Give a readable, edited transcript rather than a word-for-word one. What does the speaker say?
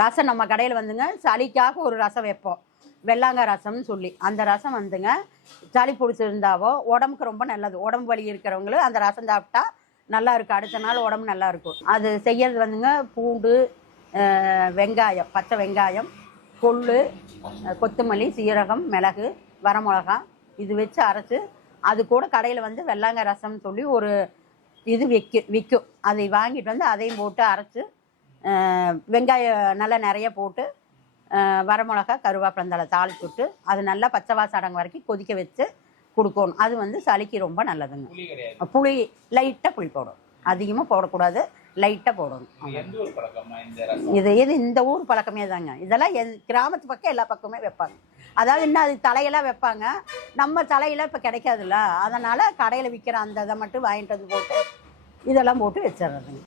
ரசம் நம்ம கடையில் வந்துங்க சளிக்காக ஒரு ரசம் வைப்போம், வெள்ளாங்காய் ரசம்னு சொல்லி. அந்த ரசம் வந்துங்க சளி பிடிச்சிருந்தாவோ உடம்புக்கு ரொம்ப நல்லது. உடம்பு வலி இருக்கிறவங்களும் அந்த ரசம் சாப்பிட்டா நல்லா இருக்கும், அடுத்த நாள் உடம்பு நல்லா இருக்கும். அது செய்யறது வந்துங்க பூண்டு, வெங்காயம், பச்சை வெங்காயம், கொள்ளு, கொத்தமல்லி, சீரகம், மிளகு, வரமிளகா இது வச்சு அரைச்சி அது கூட கடையில் வந்து வெள்ளாங்காய் ரசம்னு சொல்லி ஒரு இது விற்கும். அதை வாங்கிட்டு வந்து அதையும் போட்டு அரைச்சி வெங்காயம் நல்லா நிறைய போட்டு வரமிளகா, கருவேப்பிலந்தழை தாளிச்சுட்டு அது நல்லா பச்சை வாசம் அடங்கு வரைக்கும் கொதிக்க வச்சு கொடுக்கணும். அது வந்து சளிக்கு ரொம்ப நல்லதுங்க. புளி லைட்டாக புளி போடும், அதிகமாக போடக்கூடாது, லைட்டாக போடணும். இது இந்த ஊர் பழக்கமே தாங்க. இதெல்லாம் கிராமத்து பக்கம் எல்லா பக்கமே வைப்பாங்க. அதாவது இன்னும் அது தலையெல்லாம் வைப்பாங்க, நம்ம தலையெல்லாம் இப்போ கிடைக்காதுல்ல, அதனால் கடையில் விற்கிற அந்த இதை மட்டும் வாங்கிட்டு வந்து போட்டு இதெல்லாம் போட்டு வச்சிடுறதுங்க.